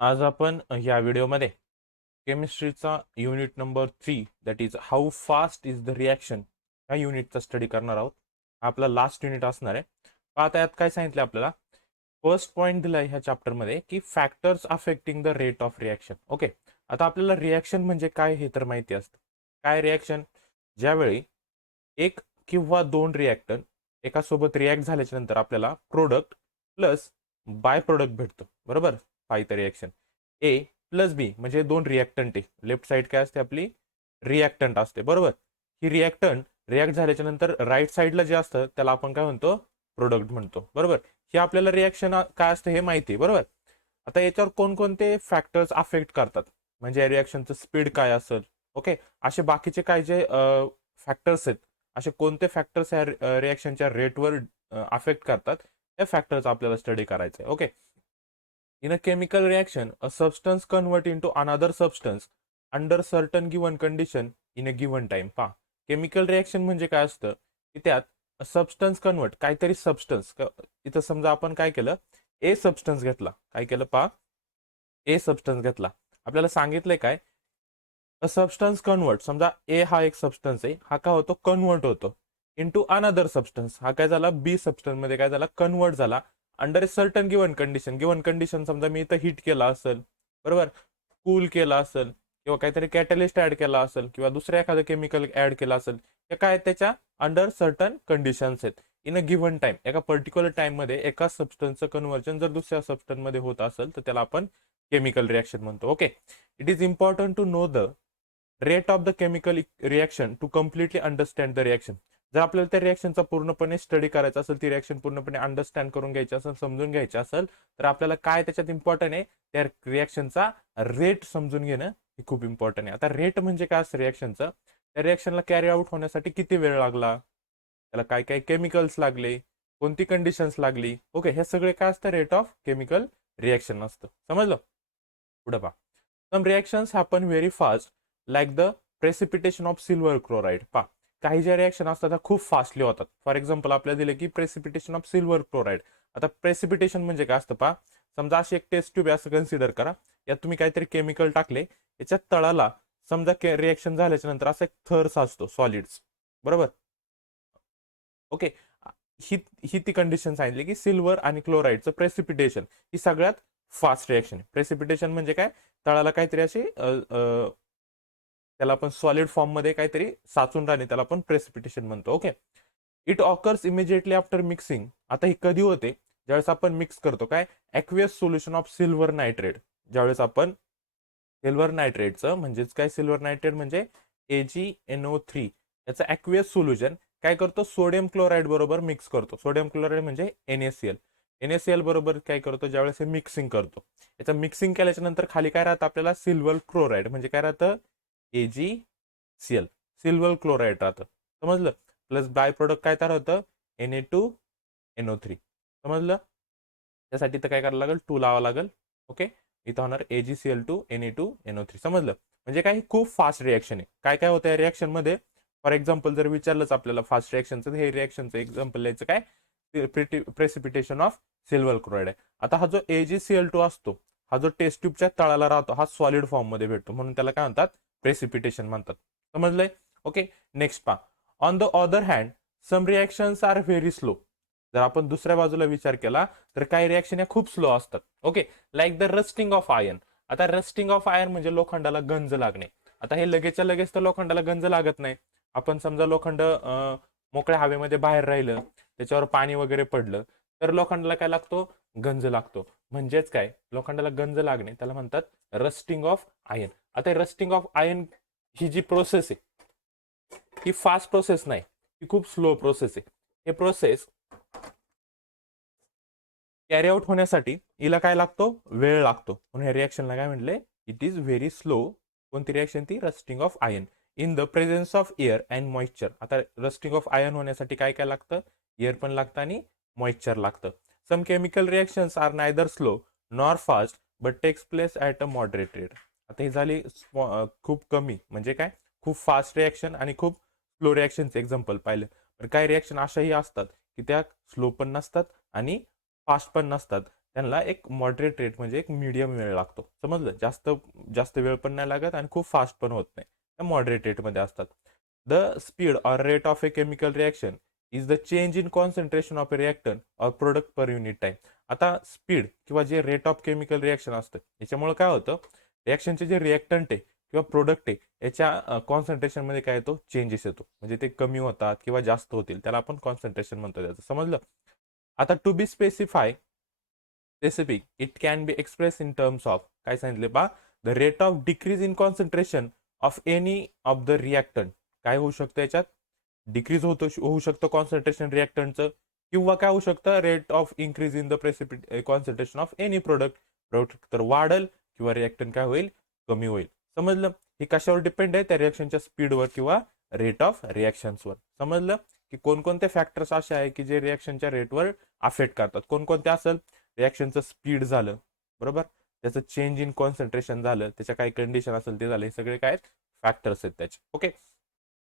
आज आपण या व्हिडिओमध्ये केमिस्ट्रीचा unit number 3 that is how fast is the reaction या युनिटचा स्टडी करणार आहोत. हा आपला लास्ट युनिट असणार आहे. आता यात काय सांगितलं आपल्याला, फर्स्ट पॉईंट दिला ह्या चॅप्टरमध्ये की factors affecting the rate of reaction. Okay, आता आपल्याला रिॲक्शन म्हणजे काय हे तर माहिती असतं. काय रिॲक्शन? ज्यावेळी एक किंवा दोन रिॲक्टन एकासोबत रिॲक्ट झाल्याच्या नंतर आपल्याला प्रोडक्ट प्लस बाय प्रोडक्ट भेटतो, बरोबर. फायचं रिॲक्शन ए प्लस बी म्हणजे दोन रिॲक्टंट आहे. लेफ्ट साईड काय असते आपली? रिॲक्टंट असते, बरोबर. ही रिॲक्टंट रिॲक्ट झाल्याच्या नंतर राईट साईडला जे असतं त्याला आपण काय म्हणतो? प्रोडक्ट म्हणतो, बरोबर. हे आपल्याला रिॲक्शन काय असतं हे माहिती आहे, बरोबर. आता याच्यावर कोणकोणते फॅक्टर्स अफेक्ट करतात, म्हणजे या रिॲक्शनचं स्पीड काय असेल, ओके, असे बाकीचे काय जे फॅक्टर्स आहेत, असे कोणते फॅक्टर्स या रिॲक्शनच्या रेटवर अफेक्ट करतात, त्या फॅक्टर्स आपल्याला स्टडी करायचे. Okay, in a chemical reaction, a substance convert into another substance under certain given condition in a given time. पहा, केमिकल रिॲक्शन म्हणजे काय असतं की त्यात सबस्टन्स कन्वर्ट, काहीतरी सबस्टन्स, इथं समजा आपण काय केलं, ए सबस्टन्स घेतला. काय केलं पहा, ए सबस्टन्स घेतला. आपल्याला सांगितलंय काय, अ सबस्टन्स कन्वर्ट, समजा ए हा एक सबस्टन्स आहे, हा काय होतो? कन्वर्ट होतो इंटू अनदर सबस्टन्स. हा काय झाला? बी सबस्टन्स मध्ये काय झाला? कन्वर्ट झाला under a certain given condition. Given condition समजा मी इथं हिट केला असेल, बरोबर, कूल केला असेल, किंवा काहीतरी कॅटलिस्ट ऍड केला असेल, किंवा दुसरं एखादं केमिकल ऍड केला असेल, हे काय त्याच्या अंडर सर्टन कंडिशन्स आहेत. इन अ गिव्हन टाइम, एका पर्टिक्युलर टाइम मध्ये एका सबस्टन्सचं कन्व्हर्जन जर दुसऱ्या सबस्टन्स मध्ये होत असेल तर त्याला आपण केमिकल रिॲक्शन म्हणतो. Okay, it is important to know the rate of the chemical reaction to completely understand the reaction. जर आपल्याला त्या रिॲक्शनचा पूर्णपणे स्टडी करायचा असेल, ती रिॲक्शन पूर्णपणे अंडरस्टँड करून घ्यायची असेल, समजून घ्यायची असेल, तर आपल्याला काय त्याच्यात इम्पॉर्टंट आहे, त्या रिॲक्शनचा रेट समजून घेणं हे खूप इम्पॉर्टंट आहे. आता रेट म्हणजे काय असतं रिॲक्शनचं? त्या रिॲक्शनला कॅरी आउट होण्यासाठी किती वेळ लागला, त्याला काय काय केमिकल्स लागले, कोणती कंडिशन्स लागली, ओके, हे सगळे काय असतं? रेट ऑफ केमिकल रिॲक्शन असतं. समजलं? पुढे पहा, some reactions happen very fast like the precipitation of silver chloride. पहा, काही ज्या रिॲक्शन असतात त्या खूप फास्टली होतात. फॉर एक्झाम्पल आपल्याला दिले की प्रेसिपिटेशन ऑफ सिल्वर क्लोराईड. आता प्रेसिपिटेशन म्हणजे काय असतं पहा, समजा अशी एक टेस्ट ट्यूब आहे असं कन्सिडर करा. यात तुम्ही काहीतरी केमिकल टाकले, याच्या तळाला समजा रिॲक्शन झाल्याच्या नंतर असा एक थर असतो सॉलिड्स, बरोबर. ओके, ही ही ती कंडिशन सांगितली की सिल्वर आणि क्लोराईडचं प्रेसिपिटेशन ही सगळ्यात फास्ट रिॲक्शन आहे. प्रेसिपिटेशन म्हणजे काय? तळाला काहीतरी अशी त्याला आपण सॉलिड फॉर्म मध्ये काहीतरी साचून राहणे, त्याला आपण प्रेसिपिटेशन म्हणतो. Okay, it occurs immediately after mixing. आता ही कधी होते? ज्यावेळेस आपण मिक्स करतो काय, aqueous solution of silver nitrate. ज्यावेळेस आपण सिल्वर नायट्रेटचं म्हणजेच काय, सिल्वर नायट्रेट म्हणजे AgNO3 याचं ॲक्वियस सोल्युशन काय करतो? सोडियम क्लोराईड बरोबर मिक्स करतो. सोडियम क्लोराईड म्हणजे NaCl. NaCl बरोबर काय करतो? ज्यावेळेस हे मिक्सिंग करतो, याचं मिक्सिंग केल्याच्या नंतर खाली काय राहतं आपल्याला? सिल्वर क्लोराईड म्हणजे काय राहतं? AgCl, सिल्वर क्लोराईड राहतं. समजलं? प्लस बाय प्रोडक्ट काय तयार होतं? Na2NO3. समजलं? त्यासाठी तर काय करावं लागेल? 2 लावावं लागेल. ओके, इथं होणार AgCl2Na2NO3. समजलं? म्हणजे काय, खूप फास्ट रिॲक्शन आहे. काय काय होतं या रिॲक्शन मध्ये? फॉर एक्झाम्पल जर विचारलंच आपल्याला फास्ट रिॲक्शनचं, हे रिॲक्शनचं एक्झाम्पल द्यायचं काय, प्रेसिपिटेशन ऑफ सिल्वर क्लोराईड आहे. आता हा जो AgCl2 असतो, हा जो टेस्ट ट्यूबच्या तळाला राहतो, हा सॉलिड फॉर्म मध्ये भेटतो, म्हणून त्याला काय म्हणतात? प्रेसिपिटेशन म्हणतात. समजलंय? ओके, नेक्स्ट पहा, on the other hand some reactions are very slow. जर आपण दुसऱ्या बाजूला विचार केला तर काही रिॲक्शन या खूप स्लो असतात. Okay, like the rusting of iron. आता रस्टिंग ऑफ आयर्न म्हणजे लोखंडाला गंज लागणे. आता हे लगेचच्या लगेच तर लोखंडाला गंज लागत नाही. आपण समजा लोखंड मोकळ्या हवेमध्ये बाहेर राहिलं, त्याच्यावर पाणी वगैरे पडलं, तर लोखंडाला काय लागतो? गंज लागतो. म्हणजेच काय, लोखंडाला गंज लागणे त्याला म्हणतात रस्टिंग ऑफ आयर्न. आता रस्टिंग ऑफ आयर्न ही जी प्रोसेस आहे ही फास्ट प्रोसेस नाही, ही खूप स्लो प्रोसेस आहे. हे प्रोसेस कॅरी आउट होण्यासाठी हिला काय लागतो? वेळ लागतो. म्हणून या रिॲक्शनला काय म्हटले? It is very slow. कोणती रिॲक्शन ती? Rusting of iron in the presence of air and moisture. आता रस्टिंग ऑफ आयर्न होण्यासाठी काय काय लागतं? एअर पण लागतं आणि मॉइश्चर लागतं. Some chemical reactions are neither slow nor fast but takes place at a moderate rate. आता ही झाली खूप कमी, म्हणजे काय, खूप फास्ट रिॲक्शन आणि खूप स्लो रिॲक्शनचे एक्झाम्पल पाहिलं. पण काही रिॲक्शन अशाही असतात की त्या स्लो पण नसतात आणि फास्ट पण नसतात. त्यांना एक मॉडरेट रेट म्हणजे एक मीडियम वेळ लागतो. समजलं? जास्त जास्त वेळ पण नाही लागत आणि खूप फास्ट पण होत नाही. त्या मॉडरेट रेटमध्ये असतात. The speed or rate of a chemical reaction is the change in concentration of A reactant or product per unit time. आता स्पीड किंवा जे रेट ऑफ केमिकल रिॲक्शन असतं याच्यामुळे काय होतं, रिॲक्शनचे जे रिॲक्टंट आहे किंवा प्रोडक्ट आहे याच्या कॉन्सन्ट्रेशनमध्ये काय येतो, चेंजेस येतो. म्हणजे ते कमी होतात किंवा जास्त होतील, त्याला आपण कॉन्सन्ट्रेशन म्हणतो त्याचं. समजलं? आता to be specific it can be express in terms of काय सांगितले बा, the rate of decrease in concentration of any of the reactant. काय होऊ शकतं याच्यात, डिक्रीज होऊ शकतं कॉन्सन्ट्रेशन रिॲक्टंटचं, किंवा काय होऊ शकतं, rate of increase in the concentration of any product तर वाढेल किंवा रिॲक्टंट काय होईल, कमी होईल. समजलं? हे कशावर डिपेंड आहे, त्या रिॲक्शनच्या स्पीडवर किंवा रेट ऑफ रिॲक्शन्सवर. समजलं की कोणकोणते फॅक्टर्स असे आहे की जे रिॲक्शनच्या रेटवर अफेक्ट करतात. कोणकोणते असेल, रिॲक्शनचं स्पीड झालं, बरोबर, त्याचं चेंज इन कॉन्सन्ट्रेशन झालं, त्याच्या काही कंडिशन असेल ते झालं, हे सगळे काय फॅक्टर्स आहेत त्याचे. ओके,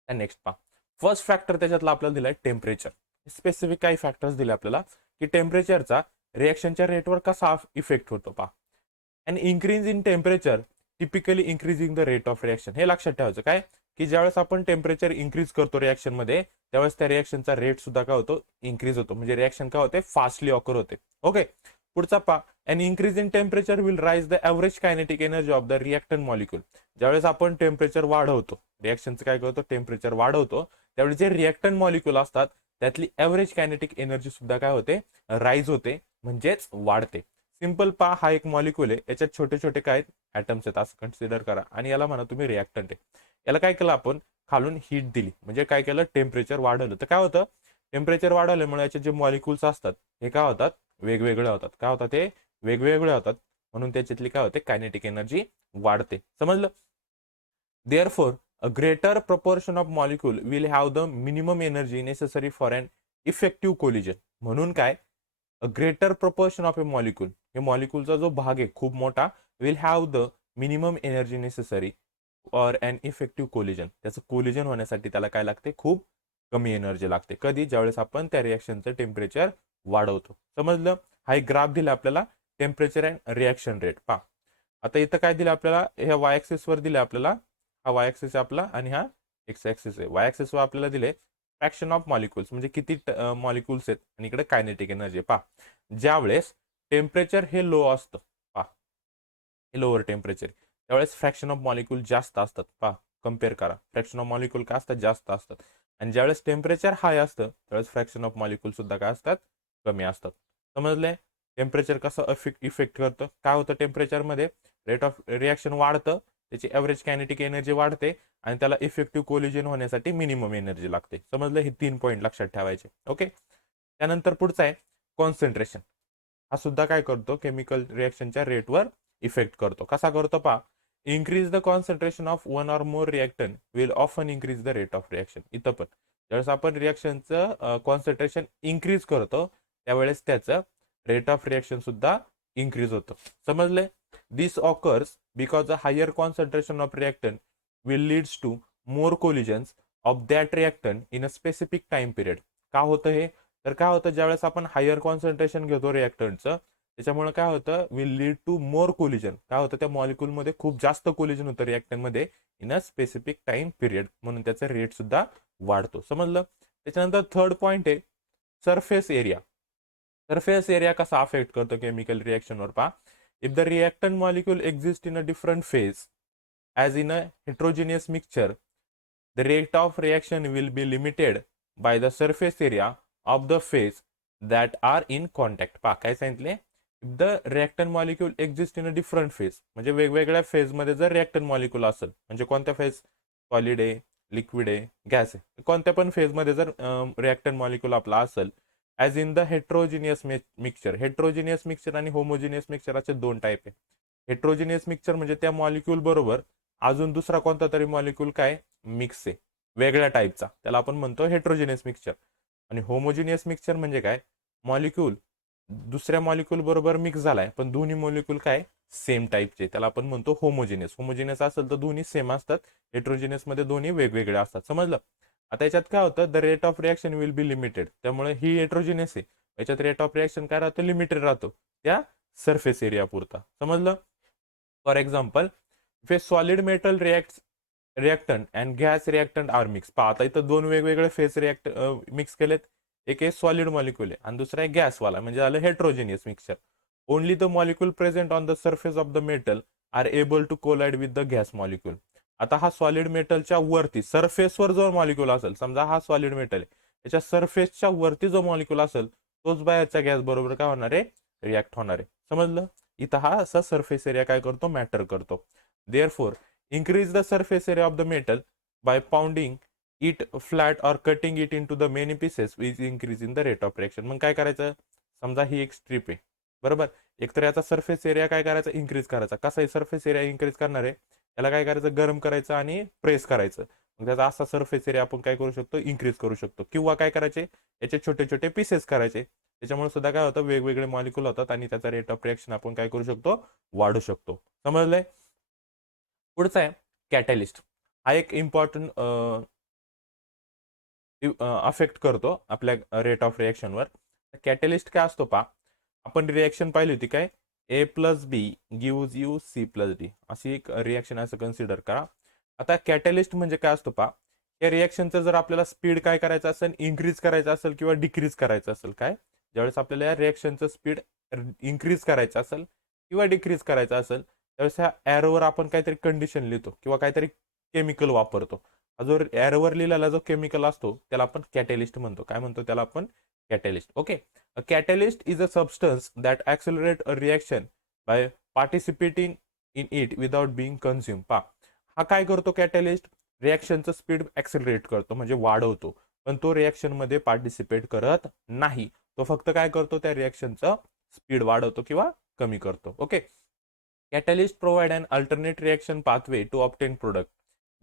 नेक्स्ट पहा. फर्स्ट फॅक्टर त्याच्यातला आपल्याला दिलाय टेम्परेचर. स्पेसिफिक काही फॅक्टर्स दिले आपल्याला की टेम्परेचरचा रिॲक्शनच्या रेटवर कसा इफेक्ट होतो पहा. And increase in temperature typically increasing the rate of reaction. हे लक्षात ठेवायचं काय की ज्यावेळेस आपण टेम्परेचर इन्क्रीज करतो रिॲक्शनमध्ये, त्यावेळेस त्या रिॲक्शनचा रेट सुद्धा काय होतो, इन्क्रीज होतो. म्हणजे रिॲक्शन काय होते, फास्टली ऑकर होते. ओके, पुढचा पहा. And increase in temperature will rise the average kinetic energy of the reactant molecule. ज्यावेळेस आपण टेम्परेचर वाढवतो, रिॲक्शनचं काय करतो, टेम्परेचर वाढवतो, त्यावेळी जे रिॲक्टंट मॉलिक्यूल असतात त्यातली एव्हरेज कायनेटिक एनर्जी सुद्धा काय होते, राईज होते, म्हणजेच वाढते. सिंपल पहा, हा एक मॉलिक्यूल आहे, याच्यात छोटे छोटे काय ॲटम्स आहेत असं कन्सिडर करा, आणि याला म्हणा तुम्ही रिॲक्टंट आहे. याला काय केलं आपण, खालून हीट दिली, म्हणजे काय केलं, टेम्परेचर वाढवलं. तर काय होतं, टेम्परेचर वाढवल्यामुळे याचे जे मॉलिक्युल्स असतात हे काय होतात, वेगवेगळे होतात. काय होतात, ते वेगवेगळे होतात, म्हणून त्याच्यातली काय होते, कायनेटिक एनर्जी वाढते. समजलं? Therefore a greater proportion of molecule will have the minimum energy necessary for an effective collision. म्हणून काय, a greater proportion of a molecule, हे मॉलिक्यूलचा जो भाग आहे खूप मोठा, will have the minimum energy necessary for an effective collision. त्याचं कोलिजन होण्यासाठी त्याला काय लागते, खूप कमी एनर्जी लागते. कधी, ज्यावेळेस आपण त्या रिॲक्शनचं टेम्परेचर वाढवतो. समजलं? हा एक ग्राफ दिला आपल्याला, टेम्परेचर अँड रिॲक्शन रेट. पहा आता इथं काय दिलं आपल्याला, ह्या वाय ऍक्सिस वर दिले आपल्याला, हा वाय ऍक्सिस आहे आपला आणि हा एक्स ऍक्सिस आहे. वाय ऍक्सिस वर आपल्याला दिले फ्रॅक्शन ऑफ मॉलिक्युल्स, म्हणजे किती मॉलिक्युल्स आहेत, आणि इकडे कायनेटिक एनर्जी. पहा ज्यावेळेस टेम्परेचर हे लो असतं, पहा हे लोअर टेम्परेचर, त्यावेळेस फ्रॅक्शन ऑफ मॉलिक्यूल जास्त असतात. पहा कम्पेअर करा, फ्रॅक्शन ऑफ मॉलिक्यूल काय असतात, जास्त असतात. आणि ज्यावेळेस टेम्परेचर हाय असतं त्यावेळेस फ्रॅक्शन ऑफ मॉलिक्यूल सुद्धा काय असतात, कमी असतात. समजले? टेम्परेचर कसं इफेक्ट करतं, काय होतं टेम्परेचरमध्ये, रेट ऑफ रिॲक्शन वाढतं, त्याची एव्हरेज कायनेटिक एनर्जी वाढते, आणि त्याला इफेक्टिव्ह कोलिजन होण्यासाठी मिनिमम एनर्जी लागते. समजलं? हे 3 पॉईंट लक्षात ठेवायचे. ओके, त्यानंतर पुढचा आहे कॉन्सन्ट्रेशन. हा सुद्धा काय करतो, केमिकल रिॲक्शनच्या रेटवर इफेक्ट करतो. कसा करतो पहा, increase the concentration of one or more reactant will often increase the rate of reaction. इथं पण ज्यावेळेस आपण रिॲक्शनचं कॉन्सन्ट्रेशन इन्क्रीज करतो त्यावेळेस त्याचं रेट ऑफ रिॲक्शन सुद्धा इन्क्रीज होतं. समजले? This occurs because a higher concentration of reactant will leads to more collisions of that reactant in a specific time period. का होतं हे, तर काय होतं, ज्यावेळेस आपण हायर कॉन्सन्ट्रेशन घेतो रिॲक्टंटचं, त्याच्यामुळे काय होतं, will lead to more collision. काय होतं, त्या मॉलिक्यूलमध्ये खूप जास्त कोलिजन होतं रिॲक्टंटमध्ये in a specific time period, म्हणून त्याचा रेट सुद्धा वाढतो. समजलं? त्याच्यानंतर थर्ड पॉईंट आहे सरफेस एरिया. सरफेस एरिया कसा अफेक्ट करतो केमिकल रिॲक्शनवर पहा. If the reactant molecule exist in a different phase as in a heterogeneous mixture, the rate of reaction will be limited by the surface area of the phase that are in contact. पहा काय सांगितले, if the reactant molecule exist in a different phase, म्हणजे वेगवेगळ्या फेजमध्ये जर reactant molecule असेल, म्हणजे कोणत्या फेज, सॉलिड आहे, लिक्विड आहे, गॅस आहे, कोणत्या पण फेजमध्ये जर रिॲक्टंट मॉलिक्यूल आपला असेल, as in the heterogeneous mixture. Heterogeneous mixture आणि होमोजिनियस मिक्सचर असे 2 टाईप आहे. हेट्रोजिनियस मिक्सचर म्हणजे त्या मॉलिक्यूल बरोबर अजून दुसरा कोणता तरी मॉलिक्यूल काय मिक्स आहे वेगळ्या टाईपचा, त्याला आपण म्हणतो हेट्रोजिनियस मिक्सचर. आणि होमोजिनियस मिक्सचर म्हणजे काय, मॉलिक्यूल दुसऱ्या मॉलिक्यूल बरोबर मिक्स झालाय पण दोन्ही मॉलिक्यूल काय सेम टाईपचे, त्याला आपण म्हणतो होमोजिनियस. होमोजिनियस असेल तर दोन्ही सेम असतात, हेट्रोजिनियस मध्ये दोन्ही वेगवेगळे असतात. समजलं? आता याच्यात काय होतं, the rate of reaction will be limited. त्यामुळे ही हेट्रोजिनियस आहे, याच्यात रेट ऑफ रिॲक्शन काय राहतो, लिमिटेड राहतो. त्या सरफेस एरिया पुरता. समजलं? For example, if a solid metal reactant and gas reactant are mix. पहा आता इथं दोन वेगवेगळे फेस मिक्स केलेत. एक आहे सॉलिड मॉलिक्युल आहे आणि दुसरा आहे गॅसवाला, म्हणजे झालं heterogeneous mixture. Only the molecule present on the surface of the metal are able to collide with the gas molecule. आता हा सॉलिड मेटलच्या वरती सरफेसवर जो मॉलिक्युल असेल, समजा हा सॉलिड मेटल आहे, त्याच्या सरफेसच्या वरती जो मॉलिक्युल असेल तोच बाहेरच्या गॅस बरोबर काय होणार आहे, रिॲक्ट होणार आहे. समजलं? इथं हा असा सरफेस एरिया काय करतो, मॅटर करतो. Therefore increase the surface area of the metal by pounding it flat or cutting it into the many pieces with increasing the rate of reaction. मग काय करायचं, समजा ही एक स्ट्रीप आहे बरोबर, एकतर याचा सरफेस एरिया काय करायचा, इन्क्रीज करायचा. कसा सरफेस एरिया इन्क्रीज करणार आहे, याला काय करायचं, गरम करायचं आणि प्रेस करायचं. मग त्याचा असा सरफेस एरिया आपण काय करू शकतो, इन्क्रीज करू शकतो. किंवा काय करायचे, याचे छोटे छोटे पीसेस करायचे. त्याच्यामुळे सुद्धा काय होतं, वेगवेगळे मॉलिक्युल होतात आणि त्याचा रेट ऑफ रिएक्शन आपण काय करू शकतो, वाढू शकतो. समजलंय? पुढचा आहे कॅटॅलिस्ट. हा एक इम्पॉर्टंट अफेक्ट करतो आपल्या रेट ऑफ रिएक्शनवर. कॅटॅलिस्ट काय असतो पहा, आपण रिएक्शन पाहिली होती काय, A plus B gives you C plus D, अशी एक रिएक्शन असं कन्सिडर करा. आता कॅटॅलिस्ट म्हणजे काय असतो पहा, या रिएक्शनचं जर आपल्याला स्पीड काय करायचं असेल, इन्क्रीज करायचं असेल किंवा डिक्रीज करायचं असेल, काय ज्यावेळेस आपल्याला या रिएक्शनचं स्पीड इन्क्रीज करायचं असेल किंवा डिक्रीज करायचं असेल, त्यावेळेस ह्या ॲरोवर आपण काहीतरी कंडिशन लिहितो किंवा काहीतरी केमिकल वापरतो. जो ॲरोवर लिहिलेला जो केमिकल असतो त्याला आपण कॅटॅलिस्ट म्हणतो. काय म्हणतो त्याला आपण, catalyst. Okay. A catalyst is a substance that accelerate a reaction by participating in it without being consume. पा हा काय करतो कॅटॅलिस्ट, रिएक्शनचं स्पीड ॲक्सेलरेट करतो म्हणजे वाढवतो, पण तो रिएक्शनमध्ये पार्टिसिपेट करत नाही. तो फक्त काय करतो, त्या रिएक्शनचं स्पीड वाढवतो किंवा कमी करतो. Okay. Catalysts provide an alternate reaction pathway to obtain product.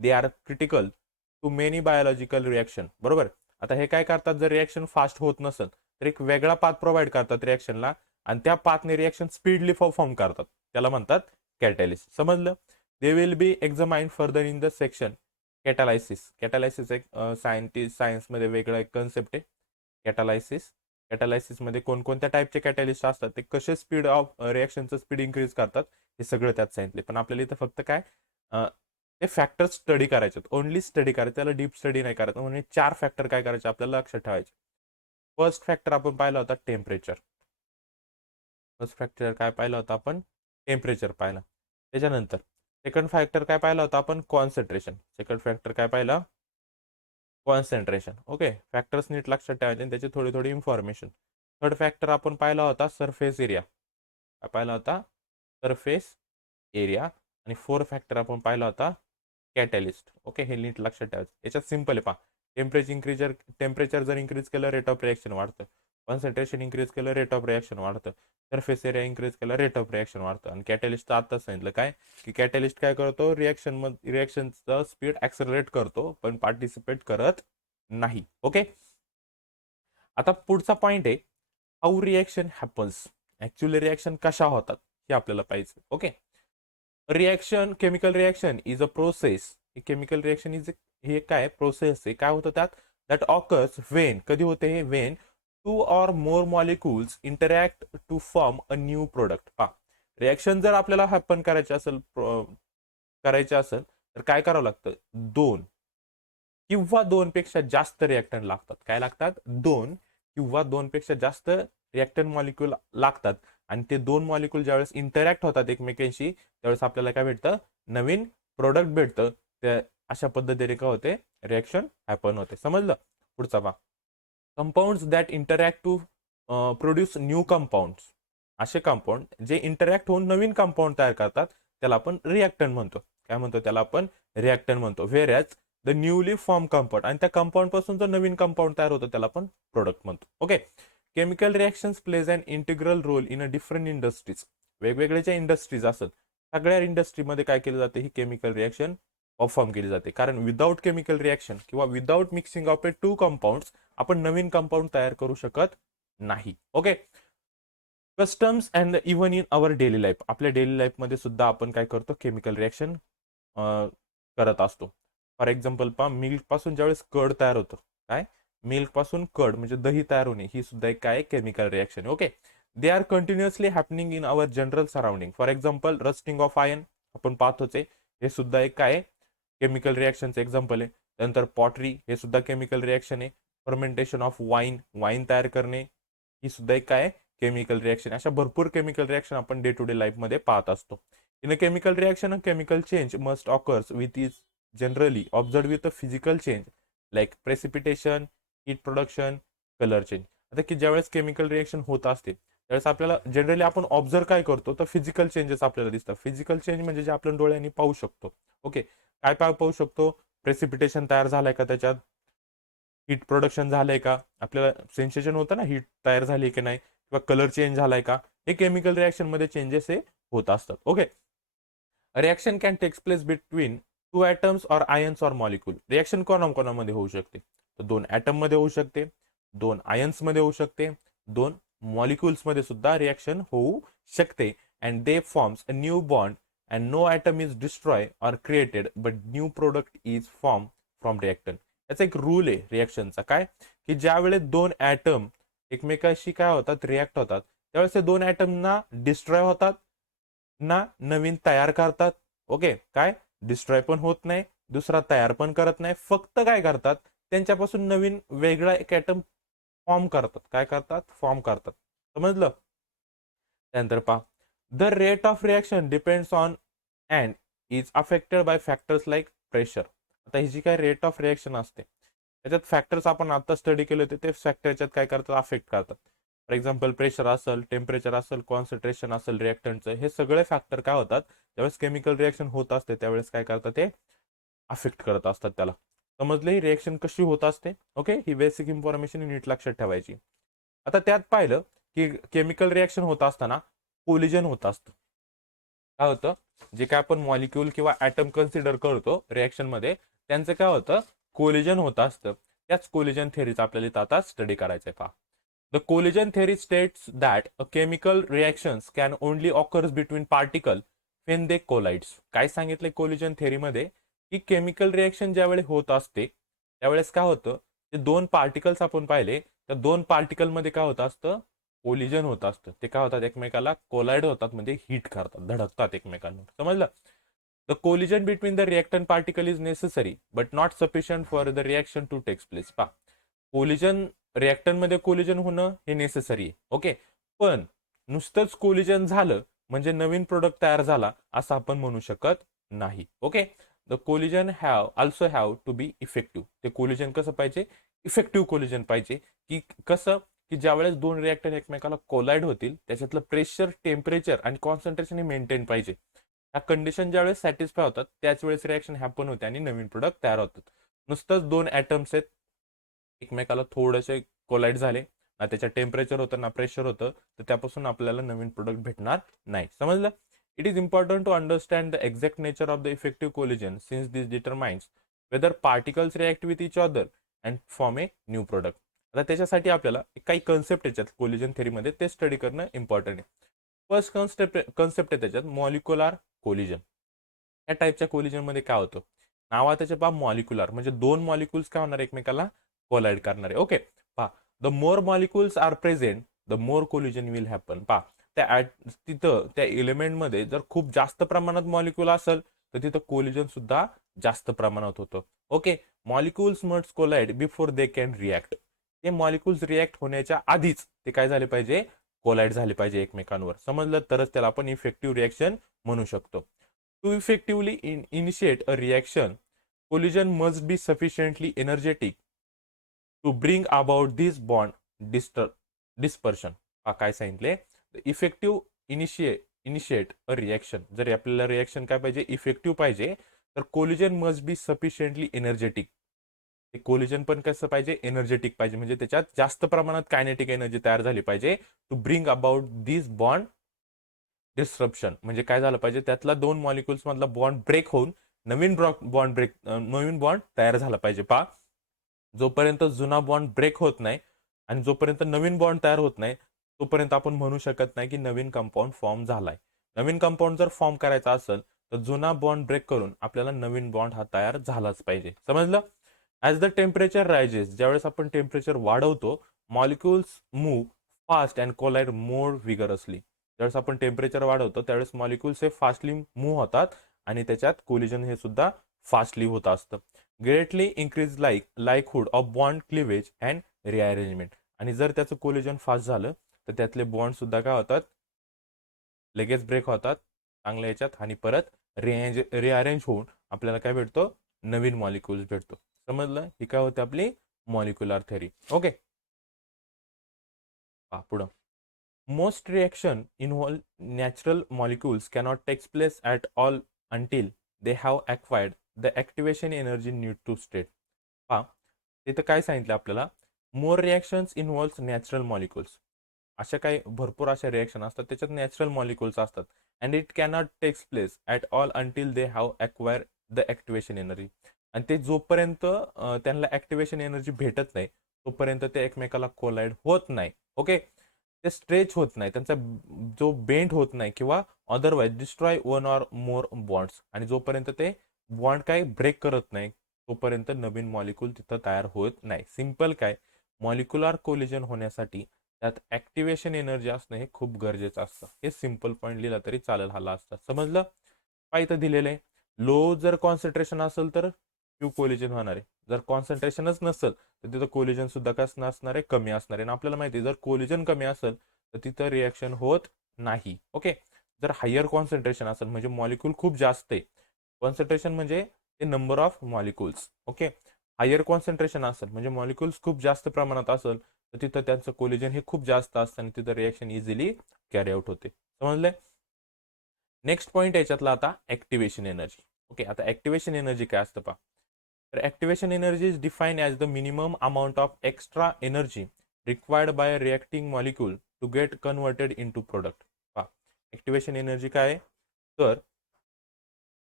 They are critical to many biological reaction. बरोबर. आता हे काय करतात, जर रिएक्शन फास्ट होत नसेल तर एक वेगळा पाथ प्रोव्हाइड करतात रिएक्शनला आणि त्या पाथने रिएक्शन स्पीडली फॉर्म करतात. त्याला म्हणतात कॅटॅलिस्ट. समजलं? They will be examine further in the section catalysis. Catalysis एक सायन्समध्ये वेगळा एक कन्सेप्ट आहे कॅटालायसिस. कॅटालायसिसमध्ये कोणकोणत्या टाईपचे कॅटॅलिस्ट असतात, ते कसे स्पीड ऑफ रिएक्शनचं स्पीड इन्क्रीज करतात, हे सगळं त्यात सांगितले. पण आपल्याला इथं फक्त काय ते फॅक्टर स्टडी करायचे, ओनली स्टडी करायचं, त्याला डीप स्टडी नाही करायचं. म्हणजे 4 फॅक्टर काय करायचे आपल्याला लक्षात ठेवायचे. फर्स्ट फॅक्टर आपण पाहिला होता टेम्परेचर. फर्स्ट फॅक्टर काय पाहिलं होतं आपण, टेम्परेचर पाहिलं. त्याच्यानंतर सेकंड फॅक्टर काय पाहिलं होतं आपण, कॉन्सन्ट्रेशन. सेकंड फॅक्टर काय पाहिलं, कॉन्सन्ट्रेशन. ओके. फॅक्टर्स नीट लक्षात ठेवायचे आणि त्याची थोडी थोडी इन्फॉर्मेशन. थर्ड फॅक्टर आपण पाहिला होता सरफेस एरिया. काय पाहिला होता, सरफेस एरिया. आणि फोर्थ फॅक्टर आपण पाहिला होता कॅटॅलिस्ट. ओके. हे नीट लक्षात ठेवायचं. याच्यात सिंपल आहे पहा, टेम्परेचर जर इन्क्रीज केलं रेट ऑफ रिएक्शन वाढतं, कॉन्सन्ट्रेशन इन्क्रीज केलं रेट ऑफ रिएक्शन वाढतं, सरफेस एरिया इन्क्रीज केलं रेट ऑफ रिएक्शन वाढतं. आणि कॅटॅलिस्टचं आत्ताच सांगितलं काय, की कॅटॅलिस्ट काय करतो, रिएक्शनचं स्पीड ॲक्सेलरेट करतो पण पार्टिसिपेट करत नाही. ओके. आता पुढचा पॉइंट आहे, how reaction happens. Actually reaction कशा होतात हे आपल्याला पाहिजे. Okay. Reaction, chemical reaction is a process. Chemical reaction is हे काय प्रोसेस आहे, काय होतं त्यात, दॅट ऑकर्स वेन, कधी होते हे, Wien 2 or more molecules interact to form a new product. पहा, रिएक्शन जर आपल्याला हॅपन करायचे असेल तर काय करावं लागतं, 2 किंवा 2 पेक्षा जास्त रिएक्टंट लागतात. काय लागतात, 2 किंवा 2 पेक्षा जास्त रिएक्टंट मॉलिक्यूल लागतात. आणि ते 2 मॉलिक्यूल ज्यावेळेस इंटरॅक्ट होतात एकमेकांशी त्यावेळेस आपल्याला काय भेटतं, नवीन प्रोडक्ट भेटतं. त्या अशा पद्धतीने काय होते, रिएक्शन हॅपन होते. समजलं? पुढचा पहा, compounds that interact to produce new compounds. असे कंपाऊंड जे इंटरॅक्ट होऊन नवीन कंपाऊंड तयार करतात त्याला आपण रिएक्टंट म्हणतो. काय म्हणतो त्याला आपण, रिएक्टंट म्हणतो. व्हेअरॅज द न्यूली फॉर्म कंपाऊंड, आणि त्या कंपाऊंड पासून जो नवीन कंपाऊंड तयार होतो त्याला आपण प्रोडक्ट म्हणतो. Okay. Chemical reactions plays an integral role in a different industries. वेगवेगळे ज्या इंडस्ट्रीज असतात सगळ्या इंडस्ट्रीमध्ये काय केलं जाते, ही केमिकल रिएक्शन परफॉर्म केली जाते. कारण विदाउट केमिकल रिएक्शन किंवा without mixing of A 2 compounds आपण नवीन कंपाऊंड तयार करू शकत नाही. Okay. Customs and even in our daily life. आपल्या डेली लाईफमध्ये सुद्धा आपण काय करतो, केमिकल रिएक्शन करत असतो. फॉर एक्झाम्पल पहा, मिल्क पासून ज्यावेळेस कर्ड तयार होतं, काय मिल्क पासून कर्ड म्हणजे दही तयार होणे, ही सुद्धा एक काय chemical reaction. Okay. They are continuously happening in our general surrounding. For example rusting of iron आपण पाहतोच आहे, हे सुद्धा एक काय केमिकल रिॲक्शनचं एक्झाम्पल आहे. त्यानंतर पॉटरी हे सुद्धा केमिकल रिॲक्शन आहे. फर्मेंटेशन ऑफ वाईन, वाईन तयार करणे ही सुद्धा एक काय केमिकल रिॲक्शन. अशा भरपूर केमिकल रिॲक्शन आपण डे टू डे लाईफमध्ये पाहत असतो. In a chemical reaction a chemical change must occurs with is generally observe with a physical change like precipitation, heat production, colour change. आता की ज्यावेळेस केमिकल रिॲक्शन होत असते त्यावेळेस आपल्याला जनरली आपण ऑब्झर्व काय करतो तर फिजिकल चेंजेस आपल्याला दिसतात. फिजिकल चेंज म्हणजे जे आपण डोळ्यांनी पाहू शकतो. ओके, काय पाहू शकतो? प्रेसिपिटेशन तयार झालंय का त्याच्यात, हीट प्रोडक्शन झालंय का, आपल्याला सेन्सेशन होतं ना हीट तयार झाली की नाही, किंवा कलर चेंज झालाय का, हे केमिकल रिॲक्शन मध्ये चेंजेस हे होत असतात. Okay, reaction can takes place between two atoms or ions or molecule. Reaction कोणाकोणामध्ये होऊ शकते? तर दोन ॲटम मध्ये होऊ शकते, दोन आयन्स मध्ये होऊ शकते, दोन मॉलिक्युल्स मध्ये सुद्धा रिॲक्शन होऊ शकते. And they forms a new bond and no atom is destroy or created but new product is form from reactant. याचा एक रूल आहे रिॲक्शनचा, काय की ज्या वेळेस दोन ॲटम एकमेकाशी काय होतात, रिॲक्ट होतात, त्यावेळेस ते दोन ॲटमना डिस्ट्रॉय होतात ना नवीन तयार करतात. ओके, काय डिस्ट्रॉय पण होत नाही, दुसरा तयार पण करत नाही, फक्त काय करतात त्यांच्यापासून नवीन वेगळा एक ॲटम फॉर्म करतात. काय करतात? फॉर्म करतात. समजलं? त्यानंतर पहा, the rate of reaction depends on and is affected by factors like pressure. आता ही जी काय रेट ऑफ रिॲक्शन असते त्याच्यात फॅक्टर्स आपण आता स्टडी केले होते, ते फॅक्टर याच्यात काय करतात, अफेक्ट करतात. फॉर एक्झाम्पल प्रेशर असेल, टेम्परेचर असेल, कॉन्सन्ट्रेशन असेल रिॲक्टंटचं, हे सगळे फॅक्टर काय होतात ज्यावेळेस केमिकल रिॲक्शन होत असते त्यावेळेस काय करतात, ते अफेक्ट करत असतात त्याला. समजले ही रिॲक्शन कशी होत असते? ओके, ही बेसिक इन्फॉर्मेशन नीट लक्षात ठेवायची. आता त्यात पाहिलं की केमिकल रिॲक्शन होत असताना कोलिजन होत असतं. काय होतं, जे काय आपण मॉलिक्यूल किंवा ॲटम कन्सिडर करतो रिॲक्शन मध्ये त्यांचं काय होतं, कोलिजन होत असतं. त्याच कोलिजन थेअरीचा आपल्याला इथं आता स्टडी करायचं आहे. पहा, the collision theory states that a chemical reactions can only occurs between particle when they collides. काय सांगितलंय कोलिजन थेअरीमध्ये, की केमिकल रिॲक्शन ज्यावेळी होत असते त्यावेळेस काय होतं, ते दोन पार्टिकल्स आपण पाहिले, त्या दोन पार्टिकल मध्ये काय होत असतं, कोलिजन होत असतं. ते काय होतात, एकमेकाला कोलाइड होतात, म्हणजे हिट करतात, धडकतात एकमेकांवर. समजलं? The collision between the reactant particle is necessary but not sufficient for the reaction to takes place. पा, कोलिजन रिएक्टंट मध्ये कोलिजन होणं हे नेसेसरी आहे. ओके, पण नुसतंच कोलिजन झालं म्हणजे नवीन प्रोडक्ट तयार झाला असं आपण म्हणू शकत नाही. Okay, the collision have also have to be effective. ते कोलिजन कसं पाहिजे, इफेक्टिव्ह कोलिजन पाहिजे. की कसं, की ज्यावेळेस दोन रिएक्टर एकमेकाला कोलाइड होतील त्याच्यातलं प्रेशर, टेम्परेचर आणि कॉन्सन्ट्रेशन हे मेंटेन पाहिजे. ह्या कंडिशन ज्यावेळेस सॅटिस्फाय होतात त्याच वेळेस रिॲक्शन हॅपन होते आणि नवीन प्रोडक्ट तयार होतात. नुसतंच दोन ॲटम्स आहेत एकमेकाला थोडेसे कोलाइड झाले ना, त्याच्या टेम्परेचर होतं ना प्रेशर होतं, तर त्यापासून आपल्याला नवीन प्रोडक्ट भेटणार नाही. समजलं? It is important to understand the exact nature of the effective collision since this determines whether particles react with each other and form a new product. आता त्याच्यासाठी आपल्याला काही कन्सेप्ट याच्यात कोलिजन थेअरीमध्ये ते स्टडी करणं इम्पॉर्टंट आहे. फर्स्ट कन्सेप्ट आहे त्याच्यात मॉलिक्युलर कोलिजन. या टाईपच्या कोलिजनमध्ये काय होतं, नावा त्याच्या पहा मॉलिक्युलर म्हणजे दोन मॉलिक्युल्स काय होणार एकमेकाला कोलाइड करणार आहे. ओके, पहा, the more molecules are present the more collision will happen. पहा, त्या तिथं त्या एलिमेंटमध्ये जर खूप जास्त प्रमाणात मॉलिक्युल असेल तर तिथं कोलिजन सुद्धा जास्त प्रमाणात होतं. Okay, molecules must collide before they can react. ते मॉलिक्युल्स रिॲक्ट होण्याच्या आधीच ते काय झाले पाहिजे, कोलाइड झाले पाहिजे एकमेकांवर. समजलं? तरच त्याला आपण इफेक्टिव्ह रिॲक्शन म्हणू शकतो. To effectively initiate a reaction collision must be sufficiently energetic to bring about this bond dispersion. हा काय सांगितले, इफेक्टिव्ह इनिशिएट अ रिॲक्शन, जर आपल्याला रिॲक्शन काय पाहिजे, इफेक्टिव्ह पाहिजे, तर collision must be sufficiently energetic. ते कोलिजन पण कसं पाहिजे, एनर्जेटिक पाहिजे, म्हणजे त्याच्यात जास्त प्रमाणात कायनेटिक एनर्जी तयार झाली पाहिजे to bring about this bond disruption. म्हणजे काय झालं पाहिजे, त्यातला दोन मॉलिक्युल्स मधला बॉन्ड ब्रेक होऊन नवीन बॉन्ड तयार झाला पाहिजे. पहा, जोपर्यंत जुना बॉन्ड ब्रेक होत नाही आणि जोपर्यंत नवीन बॉन्ड तयार होत नाही तोपर्यंत आपण म्हणू शकत नाही की नवीन कंपाऊंड फॉर्म झालाय. नवीन कंपाऊंड जर फॉर्म करायचा असेल तर जुना बॉन्ड ब्रेक करून आपल्याला नवीन बॉन्ड हा तयार झालाच पाहिजे. समजलं? ॲज द टेम्परेचर रायजेस, ज्यावेळेस आपण टेम्परेचर वाढवतो molecules move fast and collide more vigorously. ज्यावेळेस आपण टेम्परेचर वाढवतो त्यावेळेस मॉलिक्युल्स हे फास्टली मूव्ह होतात आणि त्याच्यात कोलिजन हे सुद्धा फास्टली होत असतं. Greatly increase likelihood of bond cleavage and rearrangement. आणि जर त्याचं कोलिजन फास्ट झालं तर त्यातले बॉन्ड सुद्धा काय होतात, लगेच ब्रेक होतात चांगल्या याच्यात आणि परत रिअरेंज होऊन आपल्याला काय भेटतो, नवीन मॉलिक्युल्स भेटतो. समजलं, ही काय होते आपली मॉलिक्युलर थेअरी. ओके, पुढं. Most reaction involve natural molecules cannot takes place at all until they have acquired the activation energy need to state. पहा, तिथं काय सांगितलं आपल्याला, more reactions involves natural molecules. अशा काही भरपूर अशा रिॲक्शन असतात त्याच्यात नॅचरल मॉलिक्युल्स असतात. And it cannot takes place at all until they have acquire the activation energy. आणि ते जोपर्यंत त्यांना ॲक्टिवेशन एनर्जी भेटत नाही तोपर्यंत ते एकमेकाला कोलाइड होत नाही. ओके, ते स्ट्रेच होत नाही, त्यांचा जो बेंड होत नाही किंवा otherwise destroy one or more bonds. आणि जोपर्यंत ते बॉन्ड काय ब्रेक करत नाही तोपर्यंत नवीन मॉलिक्यूल तिथं तयार होत नाही. सिम्पल काय, मॉलिक्युलर कोलिजन होण्यासाठी त्यात ॲक्टिवेशन एनर्जी असणं हे खूप गरजेचं असतं. हे सिम्पल पॉईंट लिहिला तरी चालेल हा लास्टचा. समजलं, काय इथं दिलेलं आहे, लो जर कॉन्सन्ट्रेशन असेल तर फ्यू कोलिजन होणार आहे. जर कॉन्सन्ट्रेशनच नसेल तर तिथं कोलिजन सुद्धा कसं असणार आहे, कमी असणार आहे. आणि आपल्याला माहिती आहे जर कोलिजन कमी असेल तर तिथं रिॲक्शन होत नाही. ओके, जर हायर कॉन्सन्ट्रेशन असेल म्हणजे मॉलिक्यूल खूप जास्त आहे, कॉन्सन्ट्रेशन म्हणजे ते number of molecules. Okay, higher concentration असेल म्हणजे मॉलिक्युल्स खूप जास्त प्रमाणात असेल तर तिथं त्यांचं कोलिजन हे खूप जास्त असतं आणि तिथं रिॲक्शन इझिली कॅरी आउट होते. समजले. नेक्स्ट पॉईंट याच्यातला आता ॲक्टिवेशन एनर्जी. ओके, आता ॲक्टिवेशन एनर्जी काय असतं पहा. तर activation energy is defined as the minimum amount of extra energy required by reacting molecule to get converted into product. पहा, ॲक्टिवेशन एनर्जी काय आहे तर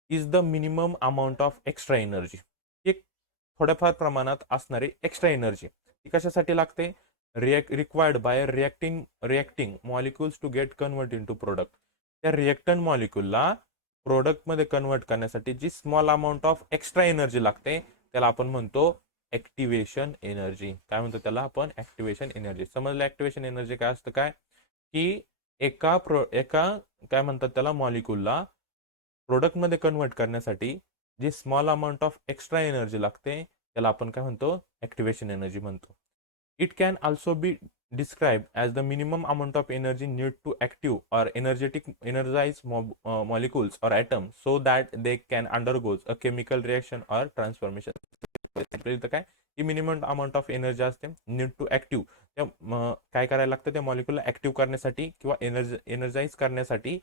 is the minimum amount of extra energy. एक थोड्याफार प्रमाणात असणारी एक्स्ट्रा एनर्जी ती कशासाठी लागते, required by reacting molecules to get convert into product. त्या रिॲक्टंट मॉलिक्युलला प्रोडक्टमध्ये कन्वर्ट करण्यासाठी जी small amount of extra energy लागते त्याला आपण म्हणतो ॲक्टिवेशन एनर्जी. काय म्हणतो त्याला आपण, ॲक्टिवेशन एनर्जी. समजलं ॲक्टिवेशन एनर्जी काय असतं, काय की एका काय म्हणतात त्याला मॉलिक्युलला प्रोडक्टमध्ये कन्वर्ट करण्यासाठी जी small amount of extra energy लागते त्याला आपण काय म्हणतो, ॲक्टिवेशन एनर्जी म्हणतो. It can also be described as the minimum amount of energy need to active or energize molecules or atoms so that they can undergo a chemical reaction or transformation. काय ही minimum amount of energy असते need to active, त्या काय करायला लागतं त्या मॉलिक्यूलला active करण्यासाठी किंवा energize करण्यासाठी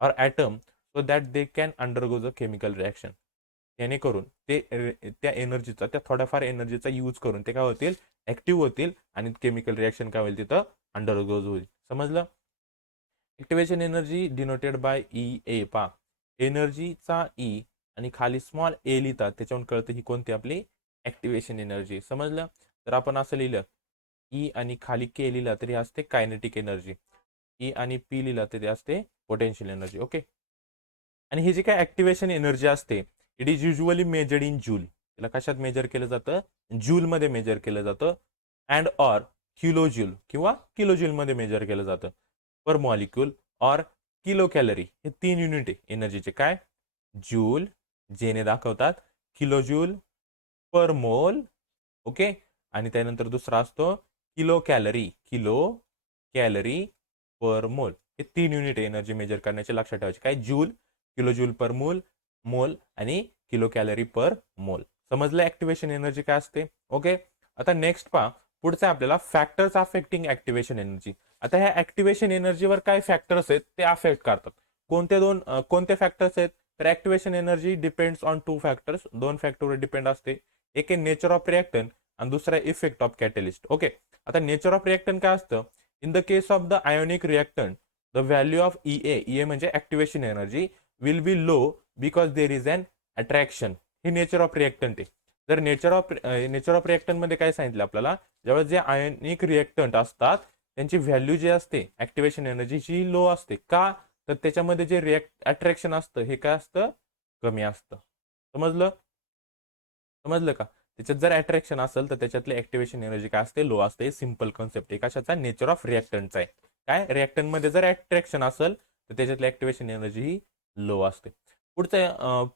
or atom so that they can undergo the chemical reaction. जेणेकरून ते त्या एनर्जीचा, त्या थोड्याफार एनर्जीचा यूज करून ते काय होतील, ऍक्टिव्ह होतील आणि केमिकल रिॲक्शन काय होईल तिथं, अंडरगोज होईल. समजलं. Activation energy denoted by E A. पा, एनर्जीचा ई आणि खाली स्मॉल ए लिहितात त्याच्यावरून कळतं ही कोणती आपली ऍक्टिव्हेशन एनर्जी. समजलं. तर आपण असं लिहिलं ई आणि खाली के लिहिला तरी असते कायनेटिक एनर्जी, ई आणि पी लिहिला तरी असते पोटेन्शियल एनर्जी. ओके, आणि ही जी काय ऍक्टिव्हेशन एनर्जी असते it is usually measured in joule. तिला कशात मेजर केलं जातं, जूलमध्ये मेजर केलं जातं. अँड ऑर किलो जूल किंवा किलो जूलमध्ये मेजर केलं जातं पर मॉलिक्यूल और किलो कॅलरी. हे 3 युनिट आहे एनर्जीचे. काय, जूल जेने दाखवतात, किलो जूल पर मोल. ओके, आणि त्यानंतर दुसरा असतो किलो कॅलरी पर मोल. हे 3 युनिट एनर्जी मेजर करण्याचे, लक्षात ठेवायचे. काय, जूल, किलो जूल पर मोल आणि किलो कॅलरी पर मोल. समजलं ऍक्टिव्हेशन एनर्जी काय असते. ओके, आता नेक्स्ट पहा, पुढचं आपल्याला फॅक्टर्स अफेक्टिंग ऍक्टिव्हेशन एनर्जी. आता ह्या ऍक्टिव्हेशन एनर्जीवर काय फॅक्टर्स आहेत ते अफेक्ट करतात. कोणते फॅक्टर्स आहेत तर activation energy depends on 2 factors. 2 फॅक्टरवर डिपेंड असते. एक आहे नेचर ऑफ रिएक्टन आणि दुसरा इफेक्ट ऑफ कॅटलिस्ट. ओके, आता नेचर ऑफ रिएक्टन काय असतं, in the case of the ionic reactant the value of E म्हणजे activation energy will be low because there is an attraction. हे nature of reactant आहे. जर nature of reactant मध्ये काय सांगितलं आपल्याला, ज्यावेळेस जे आयोनिक रिएक्टंट असतात त्यांची व्हॅल्यू जी असते ऍक्टिव्हेशन एनर्जीची लो असते. का तर त्याच्यामध्ये जे अट्रॅक्शन असतं हे काय असतं, कमी असतं. समजलं का. त्याच्यात जर अट्रॅक्शन असेल तर त्याच्यातली ऍक्टिव्हेशन एनर्जी काय असते, लो असते. सिंपल कॉन्सेप्ट आहे. कशाचा, नेचर ऑफ रिएक्टंटचा आहे. काय, रिएक्टंट मध्ये जर अट्रॅक्शन असेल तर त्याच्यातली ऍक्टिव्हेशन एनर्जी ही लो असते. पुढचं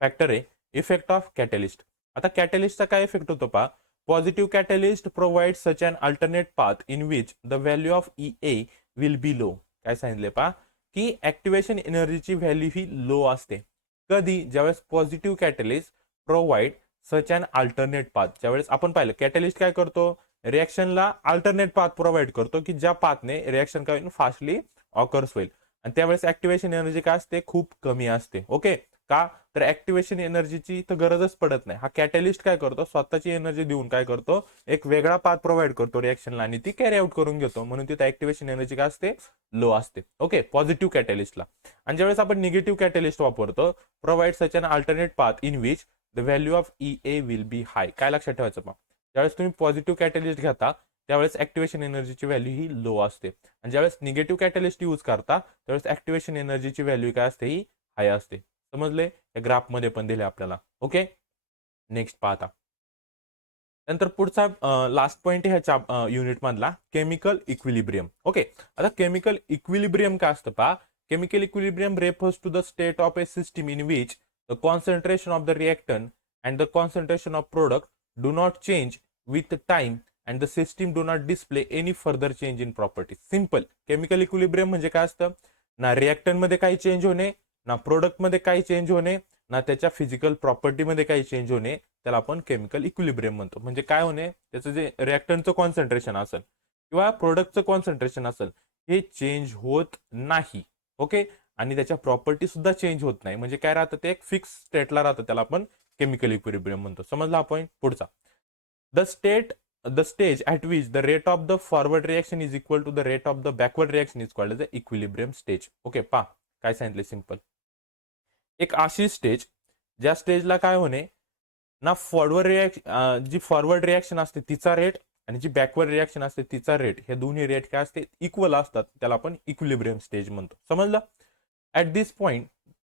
फॅक्टर आहे इफेक्ट ऑफ कॅटलिस्ट. आता कॅटलिस्टचा काय इफेक्ट होतो पहा. Positive catalyst provide such an alternate path in which the value of EA will be low. काय सांगितले पहा की ऍक्टिव्हेशन एनर्जीची व्हॅल्यू ही लो असते. कधी, ज्यावेळेस positive catalyst provide such an alternate path. ज्यावेळेस आपण पाहिलं कॅटलिस्ट काय करतो, रिएक्शनला अल्टरनेट पाथ प्रोव्हाइड करतो की ज्या पाथने रिएक्शन काय फास्टली ऑकर्स होईल. आणि त्यावेळेस ऍक्टिव्हेशन एनर्जी काय असते, खूप कमी असते. ओके, का तर ऍक्टिव्हेशन एनर्जीची तर गरजच पडत नाही. हा कॅटलिस्ट काय करतो, स्वतःची एनर्जी देऊन काय करतो, एक वेगळा पाथ प्रोव्हाइड करतो रिएक्शनला आणि ती कॅरी आउट करून घेतो. म्हणून तिथे ऍक्टिव्हेशन एनर्जी काय असते, लो असते. ओके, पॉझिटिव्ह कॅटलिस्टला. आणि ज्यावेळेस आपण निगेटिव्ह कॅटलिस्ट वापरतो, provide such an alternate path in which the value of EA will be high. काय लक्षात ठेवायचं पहा, ज्यावेळेस तुम्ही पॉझिटिव्ह कॅटलिस्ट घेता त्यावेळेस ऍक्टिव्हेशन एनर्जीची व्हॅल्यू ही लो असते. आणि ज्यावेळेस निगेटिव्ह कॅटलिस्ट यूज करता त्यावेळेस ऍक्टिव्हेशन एनर्जीची व्हॅल्यू काय असते, ही हाय असते. समजले, या ग्राफ मध्ये पण दिले आपल्याला. ओके, नेक्स्ट पाहता. नंतर पुढचा लास्ट पॉइंट ह्याच्या युनिट मधला केमिकल इक्विलिब्रियम. ओके, आता केमिकल इक्विलिब्रियम काय असतं पहा. Chemical equilibrium refers to the state of a system in which the concentration of the reactant and the concentration of product do not change with time and the system do not display any further change in properties. Simple, chemical equilibrium म्हणजे काय असतं, ना reactant मध्ये काही change होणे, ना product मध्ये काही चेंज होणे, ना त्याच्या फिजिकल प्रॉपर्टीमध्ये काही चेंज होणे, त्याला आपण केमिकल इक्विलिब्रियम म्हणतो. म्हणजे काय होणे, त्याचं जे रिएक्टंटचं कॉन्सन्ट्रेशन असेल किंवा प्रोडक्टचं कॉन्सन्ट्रेशन असेल हे चेंज होत नाही. ओके, आणि त्याच्या प्रॉपर्टी सुद्धा चेंज होत नाही. म्हणजे काय राहतं, ते एक फिक्स स्टेटला राहतं, त्याला आपण केमिकल इक्विलिब्रियम म्हणतो. समजला हा पॉईंट. पुढचा, the stage at which the rate of the forward reaction is equal to the rate of the backward reaction is called the equilibrium stage. Okay, पा काय सांगितले, सिंपल. एक अशी स्टेज ज्या स्टेजला काय होणे ना, फॉरवर्ड रिएक्शन, जी फॉरवर्ड रिएक्शन असते तिचा रेट आणि जी बॅकवर्ड रिएक्शन असते तिचा रेट, हे दोन्ही रेट काय असते, इक्वल असतात. त्याला आपण इक्विलिब्रियम स्टेज म्हणतो. समजलं. At this point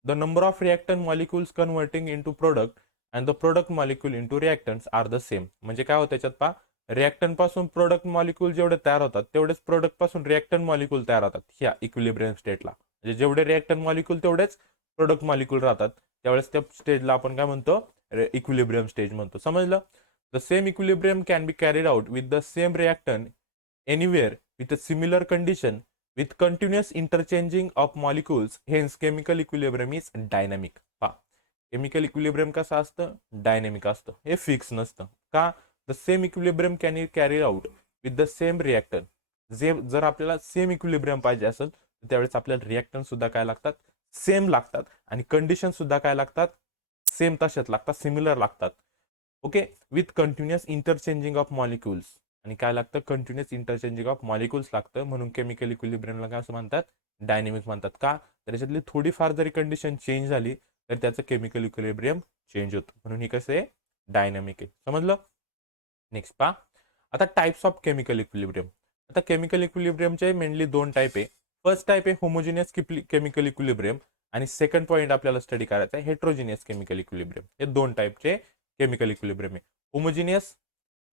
the number of reactant molecules converting into product and the product molecule into reactants are the same. म्हणजे काय होतं त्याच्यात पहा, रिएक्टंट पासून प्रोडक्ट मॉलिक्युल जेवढे तयार होतात तेवढेच प्रोडक्ट पासून रिएक्टंट मॉलिक्युल तयार होतात ह्या इक्विलिब्रियम स्टेटला. म्हणजे जेवढे रिएक्टंट मॉलिक्युल तेवढेच प्रोडक्ट मॉलिक्युल राहतात. त्यावेळेस त्या स्टेजला आपण काय म्हणतो, इक्विलिब्रियम स्टेज म्हणतो. समजलं. The same equilibrium can be carried out with the same reactant anywhere with a similar condition with continuous interchanging of molecules. Hence chemical equilibrium is dynamic. पहा, केमिकल इक्विलिब्रियम कसं असतं, डायनामिक असतं. हे fix नसतं. का, the same equilibrium can be carried out with the same reactant. जर आपल्याला same equilibrium पाहिजे असेल तर त्यावेळेस आपल्याला रिएक्टंट सुद्धा काय लागतात, सेम लागतात. आणि कंडिशन सुद्धा काय लागतात, सेम तशाच लागतात, सिमिलर लागतात. Okay, with continuous interchanging of molecules. आणि काय लागतं, कंटिन्युअस इंटरचेंजिंग ऑफ मॉलिक्युल्स लागतं. म्हणून केमिकल इक्विलिब्रियमला काय असं म्हणतात, डायनेमिक म्हणतात. का, त्याच्यातली थोडीफार जरी कंडिशन चेंज झाली तर त्याचं केमिकल इक्विलिब्रियम चेंज होतं. म्हणून ही कसं आहे, डायनामिक आहे. समजलं. नेक्स्ट पहा, आता टाइप्स ऑफ केमिकल इक्विलिब्रियम. आता केमिकल इक्विलिब्रियमचे मेनली दोन टाइप आहे. फर्स्ट टाइप आहे होमोजिनियस केमिकल इक्विलिब्रियम आणि सेकंड पॉईंट आपल्याला स्टडी करायचा आहे हेट्रोजिनियस केमिकल इक्विलिब्रियम. हे दोन टाइपचे केमिकल इक्विलिब्रियम आहे. होमोजिनियस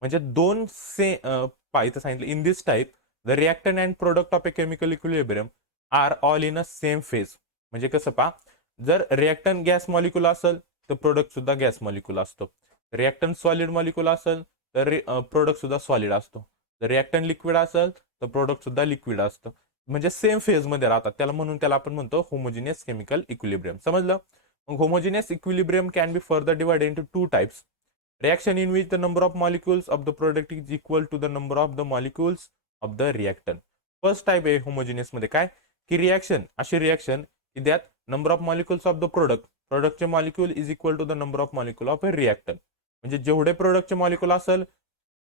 म्हणजे दोन इथं सांगितलं, in this type the reactant and product of a chemical equilibrium are all in a same phase. म्हणजे कसं पहा, जर रिएक्टंट गॅस मॉलिक्युल असेल तर प्रोडक्ट सुद्धा गॅस मॉलिक्युल असतो. रिएक्टंट सॉलिड मॉलिक्युल असेल तर प्रोडक्ट सुद्धा सॉलिड असतो. जर रिएक्टंट लिक्विड असेल तर प्रोडक्ट सुद्धा लिक्विड असतं. म्हणजे सेम फेज मध्ये राहतात. त्याला आपण म्हणतो होमोजिनियस केमिकल इक्विलिब्रियम. समजलं. मग homogeneous equilibrium can be further divided into two types. Reaction in which the number of molecules of the product is equal to the number of the molecules of the reactant. First type आहे homogeneous मध्ये काय की reaction, अशी reaction की द्यात number of molecules of the प्रोडक्टचे molecule is equal to the number of molecule of a reactant. म्हणजे जेवढे प्रोडक्टचे मॉलिक्युल असेल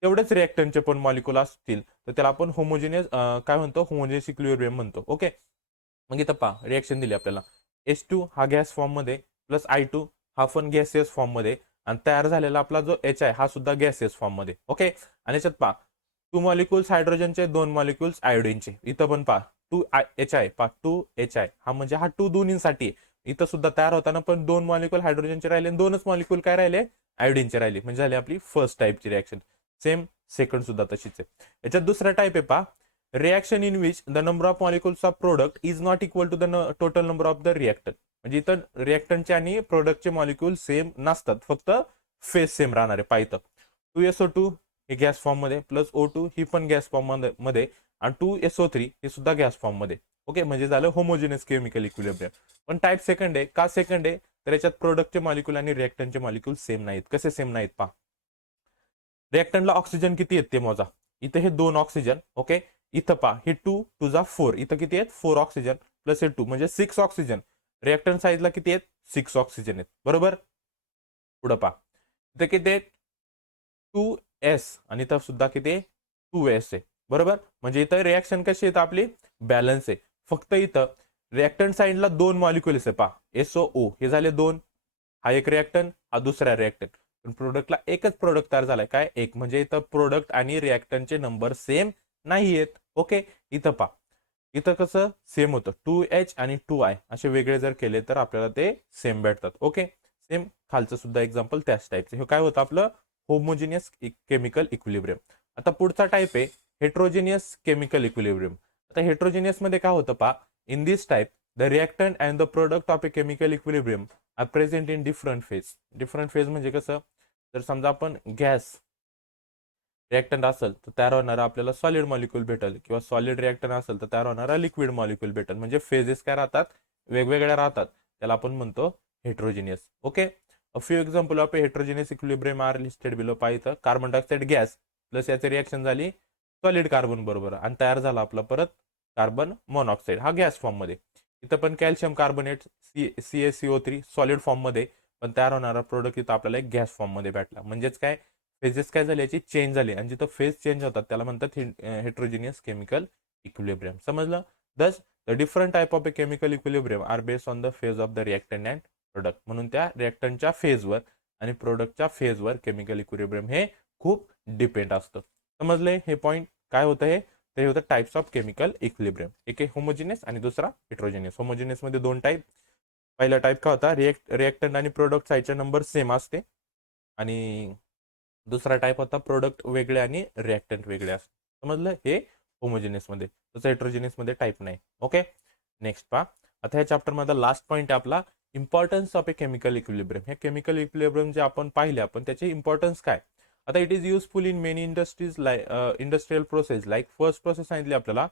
तेवढेच रिएक्टंटचे पण मॉलिक्युल असतील तर त्याला आपण होमोजिनियस काय म्हणतो, होमोजिनियस इक्विलिब्रियम म्हणतो. ओके, मग इथं पहा रिएक्शन दिली आपल्याला. H2 हा गॅस फॉर्म मध्ये प्लस I2 हा पण गॅसियस फॉर्म मध्ये आणि तयार झालेला आपला जो H हा सुद्धा गॅसियस फॉर्म मध्ये. ओके, आणि याच्यात पहा 2 मॉलिक्युल्स हायड्रोजनचे, 2 मॉलिक्युल्स आयोडीनचे. इथं पण पहा 2Hi पहा 2Hi हा म्हणजे हा 2 दोन्हींसाठी. इथं सुद्धा तयार होताना पण 2 मॉलिक्युल हायड्रोजनचे राहिले, 2च मॉलिक्युल काय राहिले, आयोडीनची राहिली, म्हणजे झाली आपली फर्स्ट टाईपची रिॲक्शन. सेम सेकंड सुद्धा तशीच आहे. याच्यात दुसरा टाईप आहे पहा, reaction in which the number of molecules of product is not equal to the total number of the reactant. म्हणजे इथं रिॲक्टंटचे आणि प्रोडक्टचे मॉलिक्युल सेम नसतात, फक्त फेस सेम राहणार आहे. पाहिजे 2SO2 हे गॅस फॉर्म मध्ये, प्लस O2 ही पण गॅस फॉर्म मध्ये, आणि 2SO3 हे सुद्धा गॅस फॉर्म मध्ये. ओके, म्हणजे झालं होमोजिनियस केमिकल इक्विलिब्रियम. पण टाईप सेकंड आहे. का सेकंड आहे? तर याच्यात प्रोडक्टचे मॉलिक्युल आणि रिॲक्टंटचे मॉलिक्युल सेम नाहीत. कसे सेम नाहीत पहा, रिॲक्टंटला ऑक्सिजन किती आहेत ते मोजा. इथे हे 2 ऑक्सिजन. ओके, इथं पहा हे 2 2 जा 4, इथं किती आहेत 4 ऑक्सिजन, प्लस हे 2 म्हणजे 6 ऑक्सिजन. रिॲक्टंट साईजला किती आहेत 6 ऑक्सिजन आहेत, बरोबर. पुढं पहा, इथं किती आहेत 2S, आणि इथं सुद्धा किती 2S आहे, बरोबर. म्हणजे इथं रिॲक्शन कशी आहेत आपली बॅलन्स आहे. फक्त इथं रिॲक्टंट साईडला 2 मॉलिक्युल्स आहे पहा, SOO हे झाले 2, हा एक रिॲक्टंट, हा दुसरा रिॲक्टंट. पण प्रोडक्टला एकच प्रोडक्ट तयार झालाय, काय एक, म्हणजे इथं प्रोडक्ट आणि रिॲक्टंटचे नंबर सेम नाही आहेत. ओके, इथं पहा, इथं कसं सेम होतं 2H आणि 2I असे वेगळे जर केले तर आपल्याला ते सेम भेटतात. ओके, सेम खालचं सुद्धा एक्झाम्पल त्याच टाईपचं. हे काय होतं आपलं होमोजिनियस केमिकल इक्विलिब्रियम. आता पुढचा टाईप आहे हेट्रोजिनियस केमिकल इक्विलिब्रियम. आता हेट्रोजिनियस मध्ये काय होतं पहा, in this type the reactant and the product of a chemical equilibrium are present in different phase. Different phase म्हणजे कसं, जर समजा आपण गॅस रिॲक्टंट असेल तर तयार होणारा आपल्याला सॉलिड मॉलिक्यूल भेटेल, किंवा सॉलिड रिॲक्टंट असेल तर तयार होणारा लिक्विड मॉलिक्यूल भेटेल. म्हणजे फेजेस काय राहतात, वेगवेगळ्या राहतात. त्याला आपण म्हणतो heterogeneous. Okay, a few example of a heterogeneous equilibrium are listed below. पाहिजे कार्बन डायऑक्साईड गॅस प्लस याची रिॲक्शन झाली सॉलिड कार्बन बरोबर, आणि तयार झाला आपला परत कार्बन मोनॉक्साईड, हा गॅस फॉर्म मध्ये. इथं पण calcium carbonate CaCO3 solid form मध्ये, पण तयार होणारा प्रोडक्ट इथं आपल्याला एक गॅस फॉर्म मध्ये भेटला. म्हणजेच काय, फेजेस काय झाली याची चेंज झाली, आणि जिथं फेज चेंज होतात त्याला म्हणतात हेट्रोजिनियस केमिकल इक्विलिब्रियम. समजलं. Thus the different type of a chemical equilibrium are based on the phase of the reactant and product. म्हणून त्या रिॲक्टंटच्या फेजवर आणि प्रोडक्टच्या फेजवर केमिकल इक्विलिब्रियम हे खूप डिपेंड असतं. समजले हे पॉईंट. काय होतं हे, ते होतं टाइप्स ऑफ केमिकल इक्विलिब्रियम. एक आहे होमोजिनियस आणि दुसरा हेट्रोजिनियस. होमोजिनियस मध्ये 2 टाईप. पहिला टाईप काय होता, रिॲक्टंट आणि प्रोडक्ट साईडचे नंबर सेम असते, आणि दुसरा टाईप होता प्रोडक्ट वेगळे आणि रिॲक्टंट वेगळे असते. समजलं हे होमोजिनियस मध्ये. तसं हेट्रोजिनियस मध्ये टाईप नाही. ओके, नेक्स्ट पहा. आता ह्या चॅप्टर मध्ये लास्ट पॉईंट आहे आपला importance of a chemical equilibrium. हे केमिकल इक्विलिब्रियम जे आपण पाहिले आपण त्याचे इम्पॉर्टन्स काय. आता it is useful in many industries industrial process. Like first process सांगितली आपल्याला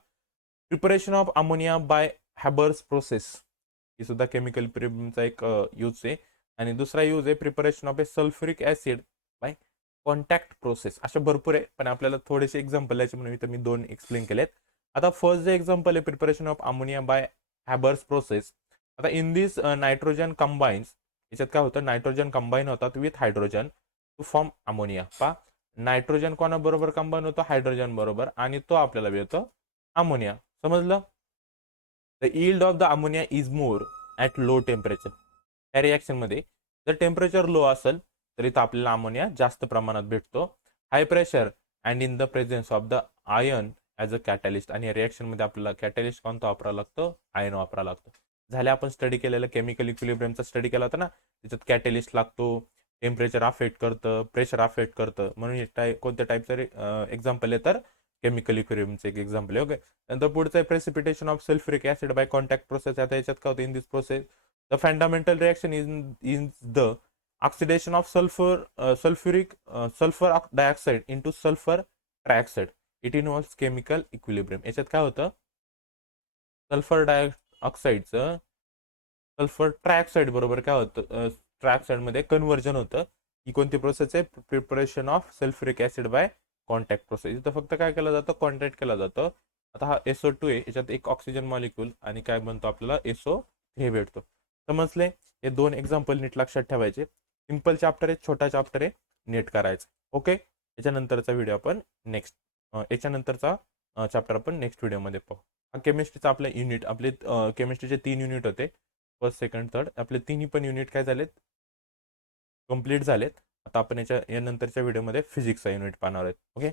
preparation of ammonia by Haber's process, ही सुद्धा केमिकल इक्विलिब्रियमचा एक यूज आहे. आणि दुसरा यूज आहे preparation of a sulphuric acid by contact process. अशा भरपूर आहे, पण आपल्याला थोडेसे एक्झाम्पल याचे म्हणून मी 2 एक्सप्लेन केलेत. आता फर्स्ट जे एक्झाम्पल आहे preparation of ammonia by Haber's process. आता इन दिस नायट्रोजन कंबाईन्स, याच्यात काय होतं, नायट्रोजन कंबाईन होतात with hydrogen to form ammonia. पहा, नायट्रोजन कोणाबरोबर कंबाईन होतो, हायड्रोजन बरोबर, आणि तो आपल्याला मिळतो अमोनिया. समजलं. The yield of the ammonia is more at low temperature. या रिॲक्शन मध्ये जर टेम्परेचर लो असेल तर इथं आपल्याला अमोनिया जास्त प्रमाणात भेटतो. High pressure and in the presence of the ion as a catalyst. आणि रिॲक्शन मध्ये आपल्याला कॅटलिस्ट कोणता वापरावा लागतो, आयन वापरावा लागतो. झाले आपण स्टडी केलेलं केमिकल इक्विलिब्रियमचा स्टडी केला होता ना, त्याच्यात कॅटलिस्ट लागतो, टेम्परेचर अफेक्ट करतं, प्रेशर अफेक्ट करतं. म्हणून हे कोणत्या टाईपचं एक्झाम्पल आहे तर केमिकल इक्विलिब्रियमचं एक एक्झाम्पल आहे. ओके, नंतर पुढचं आहे precipitation of sulphuric acid by contact process. आता याच्यात काय होतं, in this process the fundamental reaction is the oxidation of sulfur dioxide into sulfur trioxide. It involves chemical equilibrium. याच्यात काय होतं, सल्फर डायऑक्साईडचं सल्फर ट्रायऑक्साईड बरोबर काय होतं, ट्रायऑक्साईड मध्ये कन्व्हर्जन होतं. ही कोणती प्रोसेस आहे, preparation of sulphuric acid by contact process. इथं फक्त काय केलं जातं, कॉन्टॅक्ट केला जातं. आता हा SO2 आहे, याच्यात एक ऑक्सिजन मॉलिक्यूल आणि काय बनतो आपल्याला SO3 भेटतो. समजले. हे 2 एक्झाम्पल नीट लक्षात ठेवायचे. सिंपल चॅप्टर आहे, छोटा चॅप्टर आहे, नीट करायचं. ओके, याच्यानंतरचा व्हिडिओ आपण नेक्स्ट याच्यानंतरचा चॅप्टर आपण नेक्स्ट व्हिडिओमध्ये पाहू. हा केमिस्ट्रीचा आपला युनिट, आपले केमिस्ट्रीचे 3 युनिट होते, फर्स्ट सेकंड थर्ड. आपले तिन्ही पण युनिट काय झालेत, कंप्लीट झालेत. आता आपण या नंतरच्या व्हिडिओमध्ये फिजिक्सचा युनिट पाहणार आहेत. ओके.